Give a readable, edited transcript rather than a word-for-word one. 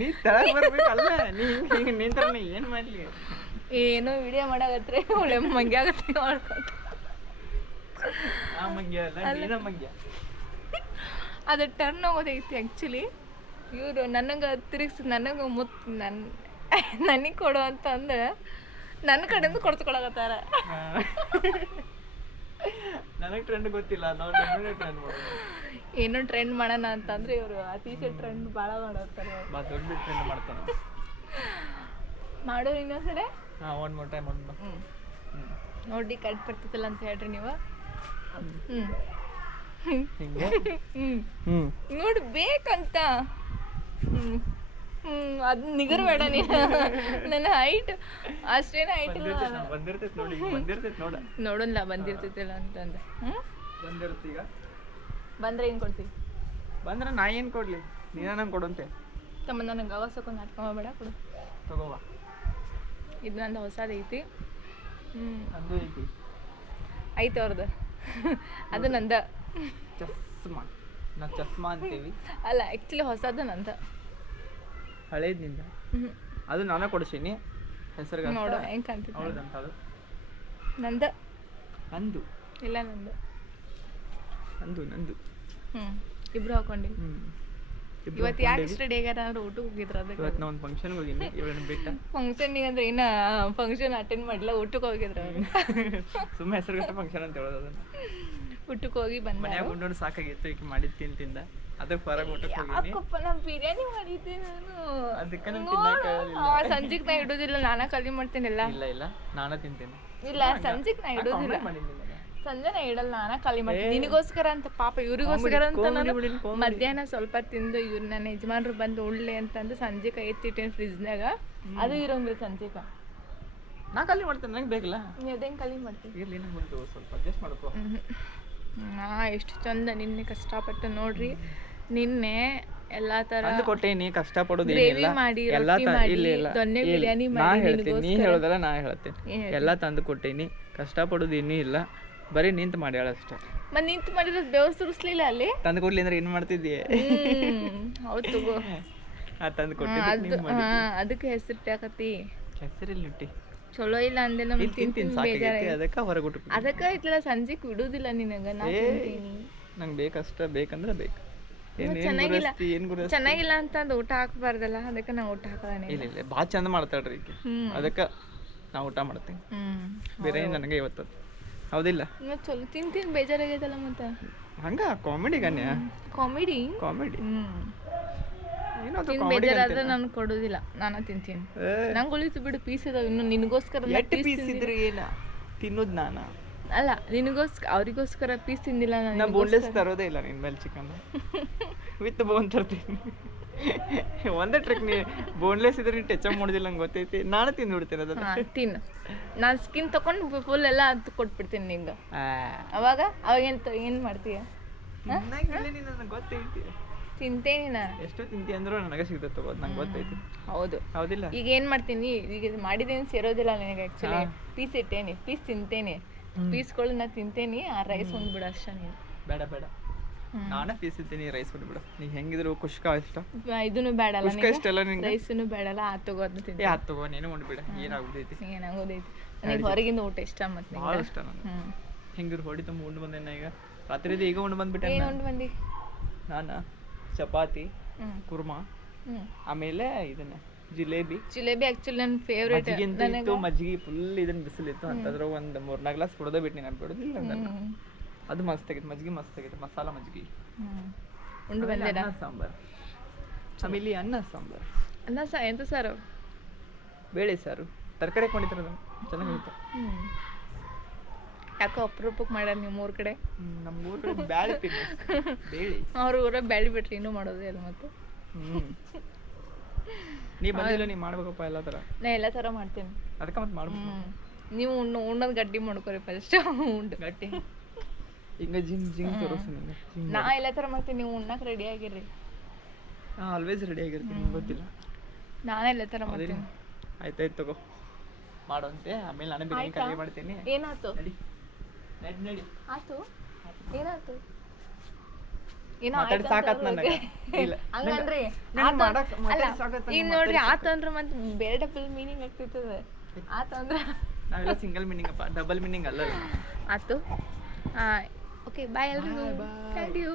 ನೀ ತೆಳಗ್ ಬರ್ಬೇಕಲ್ಲ, ನೀ ಹಿಂಗೆ ನಿಂತ್ರ ನೀ ಏನು ಮಾಡಲಿ? ಏನೋ ವಿಡಿಯೋ ಮಾಡಾಕತ್ರಿ ಒಳ್ಳೆ ಮಂಗ್ಯ ಆಗತ್ತೆ ಮಾಡ್ಕೊಂಡು. ಆ ಮಂಗ್ಯ ಅಲ್ಲ, ನೀನ ಮಂಗ್ಯ. ಅದು ಟರ್ನ್ ಆಗೋದೈತಿ ಆ್ಯಕ್ಚುಲಿ. ಇವರು ನನಗೆ ತಿರುಗಿಸಿ ನನಗೆ ನನಗೆ ಕೊಡು ಅಂತ ಅಂದ್ರೆ ನನ್ನ ಕಡೆಯಿಂದ ಕೊಡ್ಸ್ಕೊಳಕತ್ತಾರ. ನನಗೆ ಟ್ರೆಂಡ್ ಗೊತ್ತಿಲ್ಲ, ನಾವು ಟ್ರೆಂಡ್ ಮಾಡೋದು. ಏನೋ ಟ್ರೆಂಡ್ ಮಾಡೋಣ ಅಂತಂದ್ರೆ ಇವರು ಅತಿಶಯ ಟ್ರೆಂಡ್ ಭಾಳ ಮಾಡತ್ತಾರೆ. ದೊಡ್ಡ ಟ್ರೆಂಡ್ ಮಾಡ್ತಾನೆ. ಮಾಡೋರು ಇನ್ನೊಂದ್ಸಲ. ಹಾಂ, ಒನ್ ಮೋರ್ ಟೈಮ್ ಒಂದು. ನೋಡಿ ಕರೆಕ್ಟ್ ಬರ್ತಿತ್ತಲ್ಲ ಅಂತ ಹೇಳ್ರಿ ನೀವು. ಹಿಂಗೆ ನೋಡಿ ಬೇಕಂತ. ಅದು ನಿಗರ್ ಬೇಡ ನೀನು. ನನ್ನ ಹೈಟ್ ಅಷ್ಟೇನ ಹೈಟ್ ಬಂದಿರ್ತೈತೆ ನೋಡಿ, ಬಂದಿರ್ತೈತೆ ನೋಡ. ನೋಡಲ್ಲ ಬಂದಿರ್ತೈತಿಲ್ಲ ಅಂತಂದು. ಬಂದಿರುತ್ತೆ. ಈಗ ಬಂದ್ರೆ ಏನು ಕೊಡ್ತೀವಿ? ಬಂದ್ರೆ ನಾ ಏನು ಕೊಡ್ಲಿ? ನೀನ ನಂಗೆ ಕೊಡುವಂತೆ. ತಮ್ಮ ನನಗೆ ಅವಸಕ್ಕೊಂದು ನಾಟಕ ಮಾಡಬೇಡ, ಕೊಡು. ತಗೋವಾ. ಇದು ನಂದು ಹೊಸದೈತಿ. ಅದು ಐತಿ. ಐತೆ ಅವ್ರದ್ದು. ಅದು ನಂದ. ಚಸ್ಮಾ. ನಾವು ಚಸ್ಮಾ ಅಂತೀವಿ. ಅಲ್ಲ, ಆ್ಯಕ್ಚುಲಿ ಹೊಸದು ನಂದ. ಹಳೇದ್ನಿಂದ ಅದು ನಾನೇ ಕೊಡ್ಸೀನಿ. ಹೆಸರು ನೋಡು ಹೆಂಗೆ ಕಾಣ್ತಿದ್ದೆ. ಹೌದಂತ ಅದು ನಂದ. ನಂದು ಇಲ್ಲ ನಂದು. ನಂದು. ಇಬ್ರು ಹಾಕೊಂಡಿ. ಇವತ್ತು ಯಾಕೆ ಇಷ್ಟು ರೆಡಿ ಆಗ್ಯಾರ ಅಂದ್ರೆ ಊಟಕ್ಕೆ ಹೋಗಿದ್ರು. ಅದಕ್ಕೆ ಇವತ್ತು ನಾ ಒಂದು ಫಂಕ್ಷನ್ಗೆ ಹೋಗಿನಿ. ಇವಳನ್ನ ಬಿಟ್ಟ ಫಂಕ್ಷನ್ಗೆ ಅಂದ್ರೆ ಇನ್ನು ಫಂಕ್ಷನ್ ಅಟೆಂಡ್ ಮಾಡಿಲ್ಲ, ಊಟಕ್ಕೆ ಹೋಗಿದ್ರು. ಸುಮ್ಮನೆ ಹೆಸರುಗಟ್ಟ ಫಂಕ್ಷನ್ ಅಂತ ಹೇಳೋದು. ಅದನ್ನು ಊಟಕ್ಕೆ ಹೋಗಿ ಬಂದ ಮನ್ಯಾಗ ಉಂಡೋಡು ಸಾಕಾಗಿತ್ತು. ಈಗ ಮಾಡಿದ್ದು ತಿಂದ ಅದಕ್ಕೆ ಹೊರಗೆ ಊಟಕ್ಕೆ ಹೋಗಿನಿ. ಯಾಕಪ್ಪ ನಾ ಬಿರಿಯಾನಿ ಮಾಡಿದ್ದೆ ನಾನು. ಅದಕ್ಕೆ ಸಂಜೆಗೆ ನಾ ಇಡೋದಿಲ್ಲ, ನಾನಾ ಖಾಲಿ ಮಾಡ್ತೇನೆಲ್ಲ. ಇಲ್ಲ ನಾನೇ ತಿಂತೇನೆ. ಇಲ್ಲ ಸಂಜೆಗೆ ನಾ ಇಡೋದಿಲ್ಲ, ಸಂಜೆ ನಾ ಇಡಲ್ಲ, ನಾನಾ ಖಾಲಿ ಮಾಡ್ತೀನಿ. ನಿನಗೋಸ್ಕರ ಅಂತ ಪಾಪ ಇವ್ರಿಗೋಸ್ಕರ ಅಂತ ನಾನು ಮಧ್ಯಾಹ್ನ ಸ್ವಲ್ಪ ತಿಂದು ಇವ್ರು ನನ್ನ ಯಜಮಾನ್ರು ಬಂದು ಉಳ್ಳೆ ಅಂತಂದು ಸಂಜೆಗೆ ಎತ್ತಿಟ್ಟೇನು ಫ್ರಿಜ್ನಾಗ. ಅದು ಇರೋಂಗಿಲ್ಲ ಸಂಜೆಗೆ. ನಾ ಖಾಲಿ ಮಾಡ್ತೇನೆ, ನಂಗೆ ಬೇಕಲ್ಲ. ನೀವು ಅದೇನು ಖಾಲಿ ಮಾಡ್ತೀನಿ? ಇರಲಿ, ನಂಗೆ ಸ್ವಲ್ಪ ಅಡ್ಜಸ್ಟ್ ಮಾಡ್ಕೋ. ಎಷ್ಟು ಚಂದ ನಿನ್ನೆ ಕಷ್ಟಪಟ್ಟು ನೋಡ್ರಿ. ನಿನ್ನೆ ಎಲ್ಲಾ ತರ ಕೊಟ್ಟೇನಿ. ಕಷ್ಟಪಡೋದು ಗ್ರೇವಿ ಮಾಡಿ, ರೊಟ್ಟಿ ಮಾಡಿ, ದೊನ್ನೆ ಬಿರಿಯಾನಿ ಮಾಡಿ. ನೀ ಹೇಳೋದಲ್ಲ, ನಾ ಹೇಳ್ತೇನೆ. ಎಲ್ಲ ತಂದು ಕೊಟ್ಟೇನಿ. ಕಷ್ಟಪಡೋದು ಇನ್ನೂ ಇಲ್ಲ, ಬರೀ ನಿಂತು ಮಾಡ್ಯಾಳ ಅಷ್ಟೇ. ಮತ್ತೆ ನಿಂತು ಮಾಡಿದ್ರೆ ಬೆವರು ಸುರಿಸ್ಲಿಲ್ಲ ಅಲ್ಲಿ. ತಂದು ಕೊಡ್ಲಿ ಅಂದ್ರೆ ಏನು ಮಾಡ್ತಿದ್ದೀಯ? ಹೌದು ತಗೋ. ತಂದು ಕೊಟ್ಟಿ ಅದಕ್ಕೆ ಹೆಸರಿಟ್ಟಾಕತಿ. ಹೆಸರಿಲ್ಲ ಇಟ್ಟಿ ಚಲೋ ಇಲ್ಲ ಅಂದೆ. ನಮ್ಗೆ ತಿಂತೀನಿ ಬೇಜಾರ. ಅದಕ್ಕೆ ಹೊರಗೊಟ್ಟು ಅದಕ್ಕೆ ಐತಲ್ಲ ಸಂಜೆಗೆ ಬಿಡುದಿಲ್ಲ ನಿನಗೆ. ನಾ ತಿಂತೀನಿ, ನಂಗೆ ಬೇಕಷ್ಟ. ಬೇಕಂದ್ರೆ ಬೇಕು. ಚೆನ್ನಾಗಿಲ್ಲ ಅಂತಂದು ಊಟ ಹಾಕಬಾರ್ದಲ್ಲ, ಅದಕ್ಕೆ ನಾ ಊಟ ಹಾಕೋಣ. ಇಲ್ಲ ಭಾಳ ಚಂದ ಮಾಡ್ತಾಳ್ರಿ ಈಗ. ಅದಕ್ಕೆ ನಾ ಊಟ ಮಾಡ್ತೀನಿ. ಬಿರಿಯಾನಿ ನನಗೆ ಇವತ್ತು. ಹೌದಿಲ್ಲ? ಚಲೋ ತಿಂತೀನಿ, ಬೇಜಾರಾಗೈತಲ್ಲ ಮತ್ತೆ. ಹಂಗ ಕಾಮಿಡಿಗನ್ಯ ಕಾಮಿಡಿ ಬೇಜಾರಾದ್ರೆ ನಾನು ಕೊಡೋದಿಲ್ಲ, ನಾನು ತಿಂತೀನಿ. ನಂಗೆ ಉಳಿತು ಬಿಡು, ಪೀಸ್ ಇದಾವೆ ಇನ್ನು. ನಿನಗೋಸ್ಕರ ಪೀಸ್ ಇದ್ರೆ ಏನ ತಿನ್ನೋದು ನಾನು ಅಲ್ಲ, ನಿನಗೋಸ್ಕರ ಅವ್ರಿಗೋಸ್ಕರ ಪೀಸ್ ತಿಂದಿಲ್ಲ ನಾನು. ಬೋನ್ಲೆಸ್ ತರೋದೇ ಇಲ್ಲ ನಿನ್ನ ಮೇಲೆ ಚಿಕನ್. ವಿತ್ ಬೋನ್ ತರ್ತೀನಿ. ಒಂದೇ ಟ್ರಿಕ್, ನೀ ಬೋನ್ಲೆಸ್ ಇದ್ರೆ ನೀನು ಟಚ್ ಅಪ್ ಮಾಡೋದಿಲ್ಲ, ನಂಗೆ ಗೊತ್ತೈತಿ. ನಾನು ತಿಂದು ಬಿಡ್ತೇನೆ ಅದನ್ನು. ತಿನ್ನು. ನಾನು ಸ್ಕಿನ್ ತಗೊಂಡು ಫುಲ್ ಎಲ್ಲ ಅದು ಕೊಟ್ಬಿಡ್ತೀನಿ ನಿಂದು. ಅವಾಗ ಏನು ಮಾಡ್ತೀಯ? ಗೊತ್ತೈತಿ, ತಿಂತೇನೆ ನಾ. ಎಷ್ಟು ತಿಂತಿ ಅಂದ್ರೂ ನನಗೆ ಸಿಗ್ತದೆ ತಗೋದು, ನಂಗೆ ಗೊತ್ತೈತಿ. ಹೌದು, ಹೌದಿಲ್ಲ? ಈಗ ಏನು ಮಾಡ್ತೀನಿ, ಈಗ ಮಾಡಿದೇನು ಸೇರೋದಿಲ್ಲ ನನಗೆ. ಆ್ಯಕ್ಚುಲಿ ಪೀಸ್ ಇಟ್ಟೇನಿ, ಪೀಸ್ ತಿಂತೇನೆ. ಪೀಸ್ಗಳು ನಾ ತಿಂತೇನಿ. ಆ ರೈಸ್ ಹೊಂದ್ಬಿಡು ಅಷ್ಟೇ ನೀನು. ಬೇಡ ನಾನೇ ಪೀಸ್ ಇದ್ದೀನಿ, ರೈಸ್ ಹೊಂದ್ಬಿಡು. ನೀ ಹೆಂಗಿದ್ರು ಕುಷ್ಕ ಇಷ್ಟ. ಇದನ್ನು ಬೇಡಲ್ಲ, ಇಷ್ಟಲ್ಲ ನಿಂಗೆ? ರೈಸನ್ನು ಬೇಡಲ್ಲ, ಆ ತಗೋದು ತಿಂತೀನಿ. ಅದು ತಗೋ, ನೀನು ಹೊಂದ್ಬಿಡ. ಏನಾಗೋದೈತಿ? ನನಗೆ ಹೊರಗಿಂದ ಊಟ ಇಷ್ಟ. ಮತ್ತೆ ಭಾಳ ಇಷ್ಟ ನನಗೆ. ಹೆಂಗಿದ್ರು ಹೊಡಿ ತುಂಬ ಉಂಡು ಬಂದೇನ. ಈಗ ರಾತ್ರಿ ಈಗ ಉಂಡು ಬಂದ್ಬಿಟ್ಟೆ. ಏನು ಉಂಡು ಬಂದಿ? ನಾನು ಚಪಾತಿ, ಕುರ್ಮಾ, ಆಮೇಲೆ ಇದನ್ನ ಜಿಲೇಬಿ. ಆಕ್ಚುಲಿ ನನ್ನ ಫೇವ್ರೇಟ್. ಮಜ್ಜಿಗೆ ಫುಲ್ ಇದನ್ನ ಬಿಸಿಲಿತ್ತು ಅಂತಂದ್ರೆ ಒಂದು 3-4 ಗ್ಲಾಸ್ ಕುಡ್ದೇ ಬಿಟ್ಟು ನಾನು ಬಿಡೋದಿಲ್ಲ. ಅದು ಮಸ್ತ್ ಆಗಿತ್ತು, ಮಜ್ಜಿಗೆ ಮಸ್ತ್ ಆಗಿತ್ತು, ಮಸಾಲ ಮಜ್ಜಿಗೆ. ಉಂಡು ಬಂದೆ. ಸಾಂಬಾರು, ಆಮೇಲೆ ಅನ್ನ ಸಾಂಬಾರು. ಎಂತ ಸಾರು? ಬೇಳೆ ಸಾರು, ತರಕಾರಿ ಹಾಕೊಂಡಿದ್ರು, ಚೆನ್ನಾಗಿತ್ತು. ಯಾಕೋ ಅಪರೂಪಕ್ಕೆ ಮಾಡ್ಯಾರ ನೀವು ಮೂರು ಕಡೆ. ನಮ್ಮ ಊರ ಕಡೆ ಬ್ಯಾಳೆ ಬೇಳೆ. ಅವ್ರ ಊರಾಗ ಬ್ಯಾಳೆ ಬಿಟ್ರಿ ಇನ್ನೂ ಮಾಡೋದೇ ಅಲ್ಲ ಮತ್ತೆ. ನೀ ಬಂದಿಲ್ಲ, ನೀ ಮಾಡ್ಬೇಕಪ್ಪ ಎಲ್ಲ ಥರ. ನಾ ಎಲ್ಲ ಥರ ಮಾಡ್ತೀನಿ. ಅದಕ್ಕೆ ಮತ್ತೆ ಮಾಡ್ಬೇಕು. ನೀವು ಉಣ್ಣೋದು ಗಟ್ಟಿ ಮಾಡ್ಕೊರಿ ಫಸ್ಟ್. ಉಂಡು ಗಟ್ಟಿ ಹಿಂಗೆ ಜಿಂಗ್ ತೋರಿಸು ನಿಮಗೆ. ನಾ ಎಲ್ಲ ಥರ ಮಾಡ್ತೀನಿ, ನೀವು ಉಣ್ಣಕ್ಕೆ ರೆಡಿ ಆಗಿರ್ರಿ. ಆಲ್ವೇಸ್ ರೆಡಿ ಆಗಿರ್ತೀನಿ, ನಿಮ್ಗೆ ಗೊತ್ತಿಲ್ಲ. ನಾನು ಎಲ್ಲ ಥರ ಮಾಡ್ತೀನಿ. ಆಯ್ತಾಯ್ತು ತಗೋ, ಮಾಡೋಂತೆ. ಆಮೇಲೆ ನಾನು ಬಿರಿಯಾನಿ ಕಲಿ ಮಾಡ್ತೀನಿ. ಏನಾಯ್ತು? ನಡಿ. ಆಯ್ತು, ಏನಾಯ್ತು? ಏನೋ ಮಾತಾಡಿ ಸಾಕತ್ ನನಗೆ ಇಲ್ಲ ಹಂಗನ್ರಿ ನಂಗ್ ಮಾಡಕ್ ಅಲ್ಲ ಮಾತಾಡಿ ಸಾಕತ್ ಈಗ ನೋಡ್ರಿ ಆತಂದ್ರ ಮತ್ತೆ ಬೇರೆ ಡಬಲ್ ಮೀನಿಂಗ್ ಆಗ್ತಿರ್ತದೆ ಆತಂದ್ರ ನಾವೆಲ್ಲ ಸಿಂಗಲ್ ಮೀನಿಂಗ್ ಅಪ್ಪ ಡಬಲ್ ಮೀನಿಂಗ್ ಅಲ್ಲ ಆತು ಓಕೆ ಬಾಯ್ ಎಲ್ರಿಗೂ ಥ್ಯಾಂಕ್ ಯು